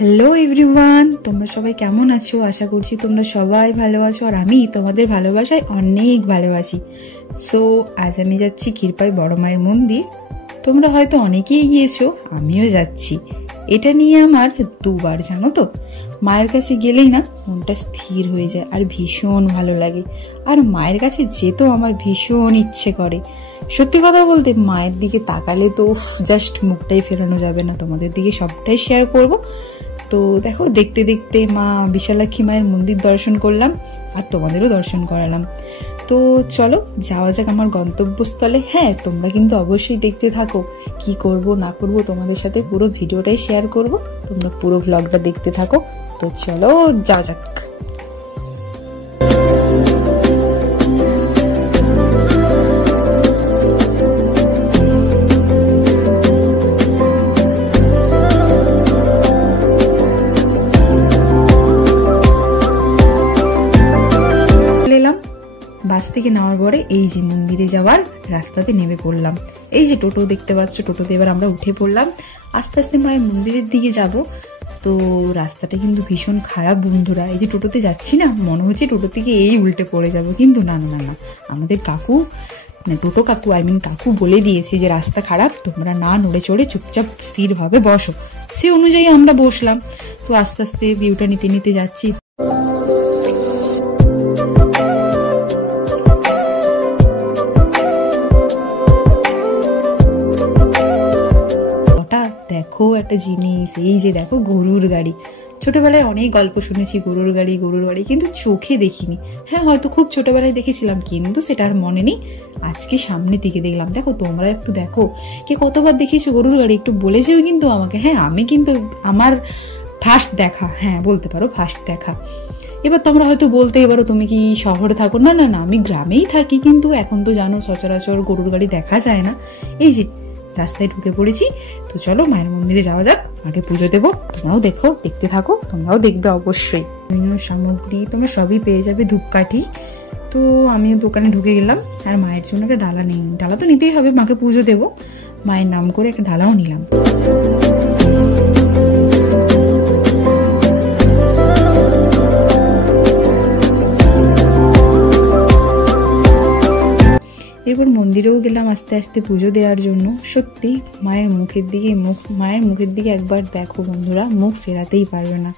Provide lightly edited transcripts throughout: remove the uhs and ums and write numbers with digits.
Hello everyone, তোমরা সবাই কেমন আছো? আশা করছি তোমরা সবাই ভালো আছো আর আমি তোমাদের ভালোবাসায় অনেক ভালোবাসি। সো আজ আমি যাচ্ছি ক্ষীরপাই বড় মায়ের মন্দির। তোমরা হয়তো অনেকেই গিয়েছো, আমিও যাচ্ছি। এটা নিয়ে আমার দুবার, জানো তো। মায়ের কাছে গেলেই না মনটা স্থির হয়ে যায় আর ভীষণ ভালো লাগে। আর মায়ের কাছে যেতেও আমার ভীষণ ইচ্ছে করে। সত্যি কথা বলতে মায়ের দিকে তাকালে তো জাস্ট মুখটাই ফেরানো যাবে না। তোমাদের দিকে সবটাই শেয়ার করব। তো দেখো, দেখতে দেখতে মা বিশালাক্ষী মায়ের মন্দির দর্শন করলাম আর তোমাদেরও দর্শন করালাম। তো চলো যাওয়া যাক আমার গন্তব্যস্থলে। হ্যাঁ, তোমরা কিন্তু অবশ্যই দেখতে থাকো। কি করব না করব তোমাদের সাথে পুরো ভিডিওটাই শেয়ার করব। তোমরা পুরো ভ্লগটা দেখতে থাকো। তো চলো যাওয়া যাক। বাস থেকে নামার পরে এই যে মন্দিরে যাওয়ার রাস্তাতে নেমে পড়লাম। এই যে টোটো দেখতে পাচ্ছ, টোটোতে এবার আমরা উঠে পড়লাম। আস্তে আস্তে মায়ের মন্দিরের দিকে যাব। তো রাস্তাটা কিন্তু ভীষণ খারাপ বন্ধুরা। এই যে টোটোতে যাচ্ছি না, মনে হচ্ছে টোটো থেকে এই উল্টে পড়ে যাব, কিন্তু না না না, আমাদের কাকু টোটো কাকু কাকু বলে দিয়েছে যে রাস্তা খারাপ, তোমরা না নড়ে চড়ে চুপচাপ স্থিরভাবে বসো। সে অনুযায়ী আমরা বসলাম। তো আস্তে আস্তে ভিউটা নিতে নিতে যাচ্ছি। দেখো একটা জিনিস, এই যে দেখো গরুর গাড়ি। ছোটবেলায় অনেক গল্প শুনেছি গরুর গাড়ি, কিন্তু চোখে দেখিনি। হ্যাঁ, হয়তো খুব ছোটবেলায় দেখেছিলাম, কিন্তু সেটা আর মনে নেই। আজকে সামনে থেকে দেখলাম। দেখো তোমরা একটু দেখো, কে কতবার দেখেছো গরুর গাড়ি একটু বলে যেও কিন্তু আমাকে। হ্যাঁ, আমি কিন্তু আমার ফার্স্ট দেখা, হ্যাঁ বলতে পারো ফার্স্ট দেখা। এবার তোমরা হয়তো বলতে পারো তুমি কি শহরে থাকো? না না না, আমি গ্রামেই থাকি, কিন্তু এখন তো জানো সচরাচর গরুর গাড়ি দেখা যায় না। এই যে রাস্তায় ঢুকে পড়েছি। তো চলো মায়ের মন্দিরে যাওয়া যাক, মাকে পুজো দেবো। তোমরাও দেখো, দেখতে থাকো, তোমরাও দেখবে অবশ্যই। বিভিন্ন সামগ্রী তোমরা সবই পেয়ে যাবে, ধূপকাঠি। তো আমিও দোকানে ঢুকে গেলাম আর মায়ের জন্য একটা ডালা নেই। ডালা তো নিতেই হবে, মাকে পুজো দেবো। মায়ের নাম করে একটা ডালাও নিলাম। এরপর মন্দিরেও গেলাম আস্তে আস্তে পুজো দেওয়ার জন্য। সত্যি মায়ের মুখের দিকে একবার দেখো বন্ধুরা, মুখ ফেরাতেই পারবে না।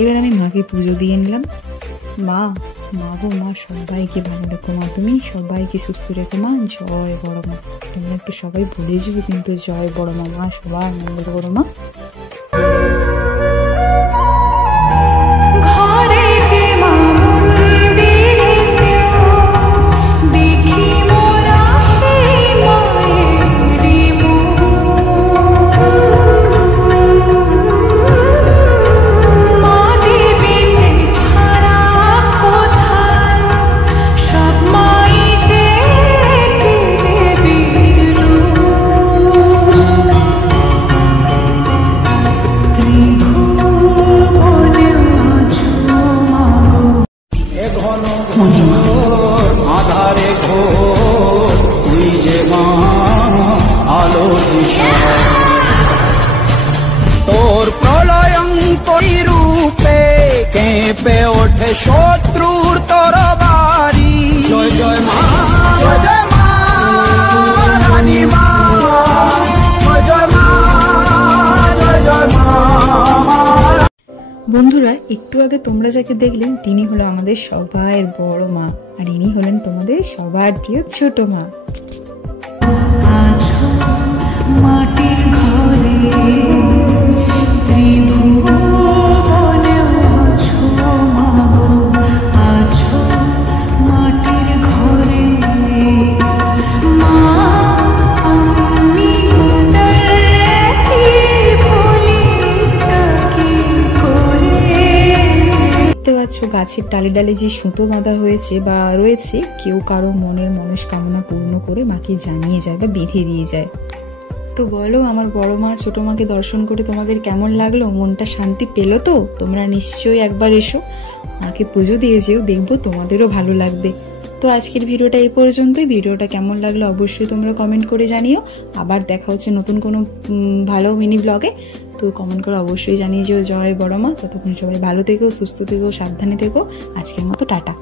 এবার আমি মাকে পুজো দিয়ে নিলাম। মা গো মা, সবাইকে ভালো রেখো মা, তুমি সবাইকে সুস্থ রেখো মা। জয় বড় মা। তোমরা একটু সবাই বলে যাবে কিন্তু, জয় বড় মা, মা সবার মঙ্গল করো মা। আধারে ঘোর তুই যে মা আলো দিশা, তোর প্রলয়ঙ্করী রূপে কেঁপে ওঠে শত্রুর তরবারি। জয় জয় মা, জয় জয় মা, রানী মা, জয় জয় মা, জয় জয় মা। বন্ধুরা, একটু আগে তোমরা যাকে দেখলেন তিনি হলো আমাদের সবার বড় মা, আর ইনি হলেন তোমাদের সবার প্রিয় ছোট মা। গাছের ডালে ডালে যে সুতো বাঁধা হয়েছে বা রয়েছে, কেউ কারো মনের মনস্কামনা পূর্ণ করে মাকে জানিয়ে যায় বা বেঁধে দিয়ে যায়। তো বলো, আমার বড় মা ছোট মাকে দর্শন করে তোমাদের কেমন লাগলো? মনটা শান্তি পেলো তো? তোমরা নিশ্চয়ই একবার এসো, মাকে পুজো দিয়ে যেও, দেখবো তোমাদেরও ভালো লাগবে। তো আজকের ভিডিওটা এই পর্যন্তই। ভিডিওটা কেমন লাগলো অবশ্যই তোমরা কমেন্ট করে জানিও। আবার দেখা হচ্ছে নতুন কোনো ভালো মিনি ব্লগে। তো কমেন্ট করে অবশ্যই জানিয়ে যেও জয় বড় মা। ততক্ষণ সবাই ভালো থেকো, সুস্থ থেকো, সাবধানে থেকো। আজকের মতো টাটা।